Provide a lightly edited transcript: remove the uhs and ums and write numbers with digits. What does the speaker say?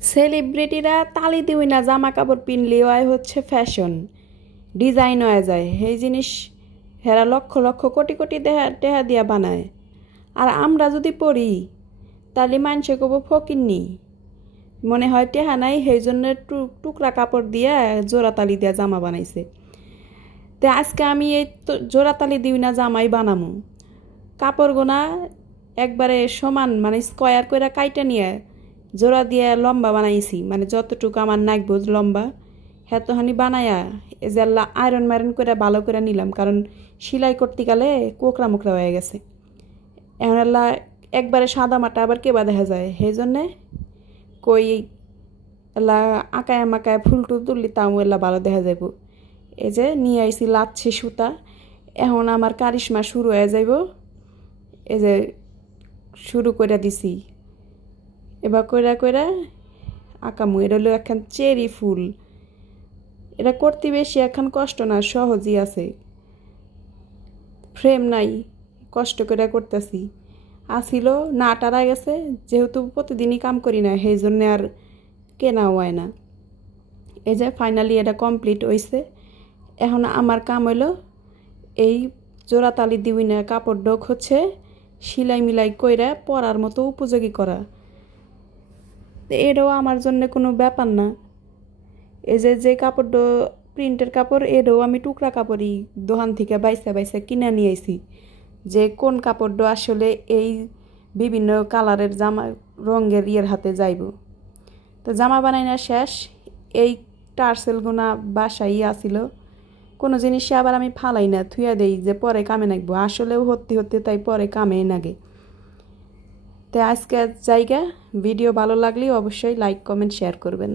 সেলিব্রিটিরা তালি দিই না জামা কাপড় পিনলেও হয় হচ্ছে ফ্যাশন ডিজাইন হয়ে যায় সেই জিনিস হেরা লক্ষ লক্ষ কোটি কোটি টেহা দিয়া বানায় আর আমরা যদি পড়ি তাহলে মানুষে কব ফকিন্নি মনে হয় টেহা নাই সেই জন্য টুকরা কাপড় দিয়ে জোড়া তালি দিয়া জামা বানাইছে। তো আজকে আমি এই জোড়া তালি দিই না জামাই বানামু কাপড় গোনা একবারে সমান মানে স্কোয়ার করে কাইটা নিয়ে জোড়া দিয়ে লম্বা বানাইছি মানে যতটুকু আমার নাকবো লম্বা হেতহানি বানায়া এই যে আয়রন মায়রন করে ভালো করে নিলাম কারণ সেলাই করতে গেলে কোকড়া মোকড়া হয়ে গেছে। এখন একবারে সাদা মাটা আবার কেবা দেখা যায় সেই জন্যে কই আঁকায় মাকায় ফুল টুল তুললি তাও ভালো দেখা যাইব। এই যে নিয়ে আইছি লাচ্ছি সুতা এখন আমার কারিশমা শুরু হয়ে যাইব। এই যে শুরু করে দিছি এবার কইরা কইরা আঁকামু এটা হলো এখন চেরি ফুল এটা করতে বেশি এখন কষ্ট না সহজই আছে ফ্রেম নাই কষ্ট করে করতেছি আসিল না টারা গেছে যেহেতু প্রতিদিনই কাম করি না সেই জন্যে আর কেনা হয় না। এই যে ফাইনালি এটা কমপ্লিট হয়েছে এখন আমার কাম হইলো এই জোড়া তালি দিবি না কাপড় ডোক হচ্ছে সেলাই মিলাই কইরা পরার মতো উপযোগী করা এটাও আমার জন্য কোনো ব্যাপার না। এই যে কাপড় প্রিন্টের কাপড় এটাও আমি টুকরা কাপড়ই দোকান থেকে বাইসা বাইসা কিনে নিয়ে আইছি যে কোন কাপড়টা আসলে এই বিভিন্ন কালারের জামা রঙের হাতে যাইব। তো জামা বানাই না শেষ এই টার্সেলগুনা বাসাই আসিল কোনো জিনিসে আবার আমি ফালাই না থুয়া দেই যে পরে কামে নাগবো আসলেও হতে হতে তাই পরে কামে নাগে। তো আজকের জায়গা ভিডিও ভালো লাগলে অবশ্যই লাইক কমেন্ট শেয়ার করবেন।